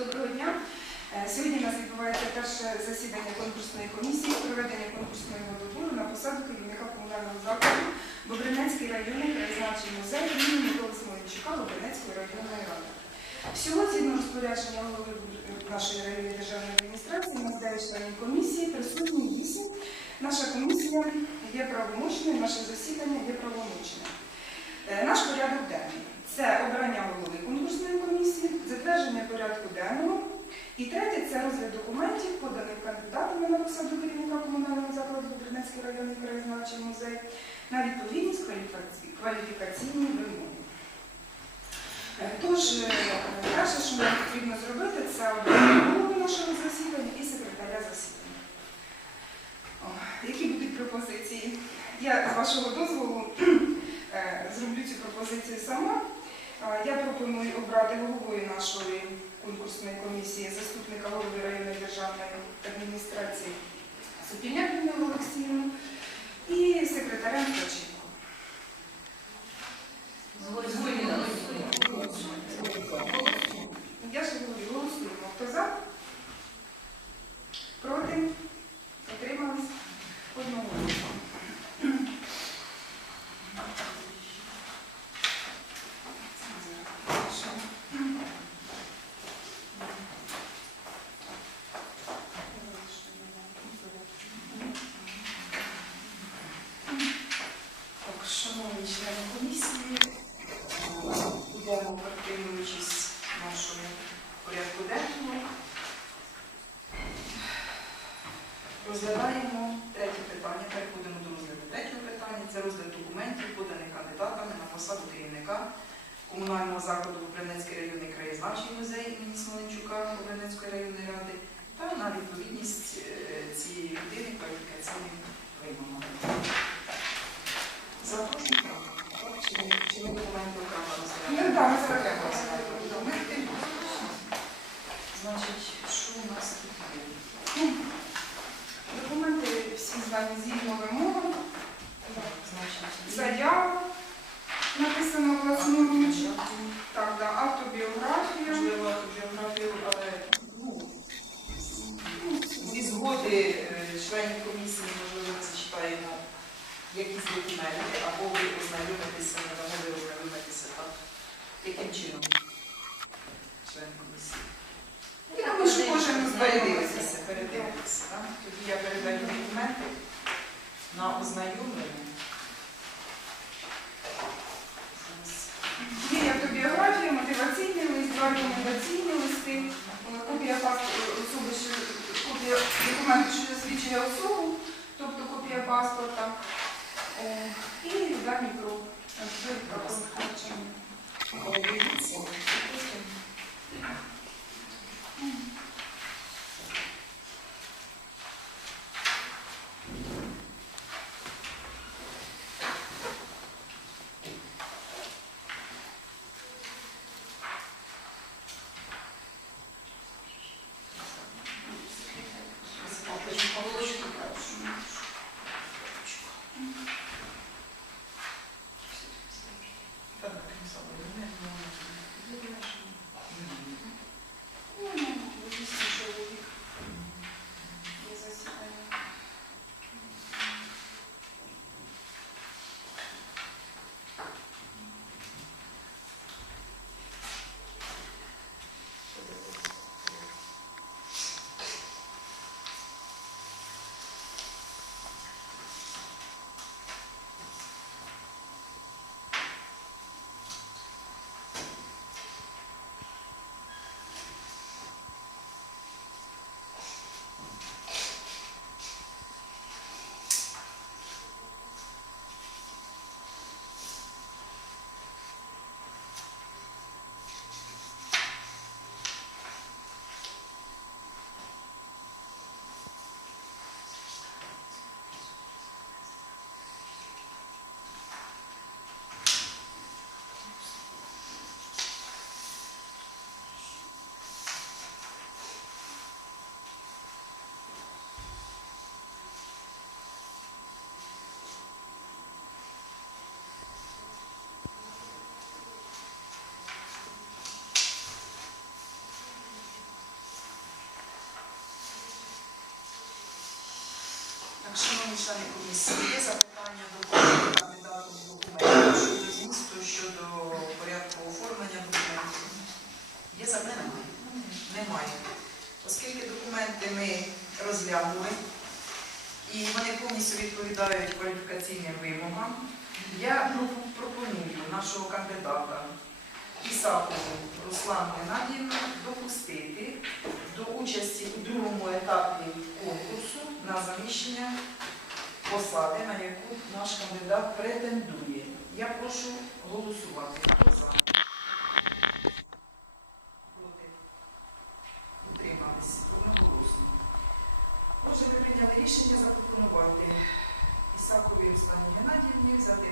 Доброго дня. Е, Сьогодні у нас відбувається перше засідання конкурсної комісії проведення конкурсного водобору на посаду керівника комунального закладу Бобринецький районний краєзнавчий музей імені Миколи Смоленчука Бобринецької районної ради. Всього згідно розпорядження голови нашої районної державної адміністрації на 9 членів комісії присутні 8. Наша комісія є правомочною, наше засідання є правомочним. Е, Наш порядок денний це обрання голови конкурсної комісії, затвердження порядку денного. І третє це розгляд документів, поданих кандидатами на посаду керівника комунального закладу Бобринецький районний краєзнавчий музей на відповідність кваліфіці- кваліфікаційні вимоги. Е, Тож, е, перше, що нам потрібно зробити, це обрати голову нашого засідання і секретаря засідання. О, Які будуть пропозиції? Я з вашого дозволу е, зроблю цю пропозицію сама. Я пропоную обрати головою нашої конкурсної комісії заступника голови районної державної адміністрації Сопільняк Людмилу Олексіївну і секретарем Ткаченко. Я ж говорю, голосуємо. Хто за? Проти? Отримались? Одноголосно. Так, шановні члени комісії, йдемо картинуючись нашому порядку денному. Розглядаємо третє питання. Переходимо до розгляду третього питання. Це розгляд документів, поданих кандидатами на посаду керівника комунального закладу Бобринецький районний краєзнавчий музей імені Смоленчука Бобринецької районної ради та на відповідність е, цієї людини кваліфікаційним вимогам. Запрошую. Чи ми документи окремо Значить, що у нас тут є? Документи всі здані згідно вимогам. Заява написана власноруч. Так, да, автобіографія. можливо, біографію, але ну, зі згоди е, членів комісії, можливо, зачитаємо якісь документи, або Яким чином? Член комісії. Я думаю, що кожен знайомиться. передивитися. так? Тоді я передаю документи на ознайомлення. Є автобіографія, мотиваційний лист, два рекомендаційні листи, е, копія паспорту особи, що копія документу, що засвідчує особу, тобто копія паспорта. Е, І дані про е, Шановні члени комісії, є запитання до кожного кандидата в документи щодо змісту, щодо порядку оформлення документів? Є запитання? Немає. Оскільки документи ми розглянули і вони повністю відповідають кваліфікаційним вимогам, я пропоную нашого кандидата Ісакову Руслану Геннадіївну допустити до участі у другому етапі конкурсу на заміщення посади, на яку наш кандидат претендує. Я прошу голосувати. Хто за? Проти? Утримались. Одноголосно. Отже, ми прийняли рішення запропонувати Ісакові Руслані Геннадіївні взяти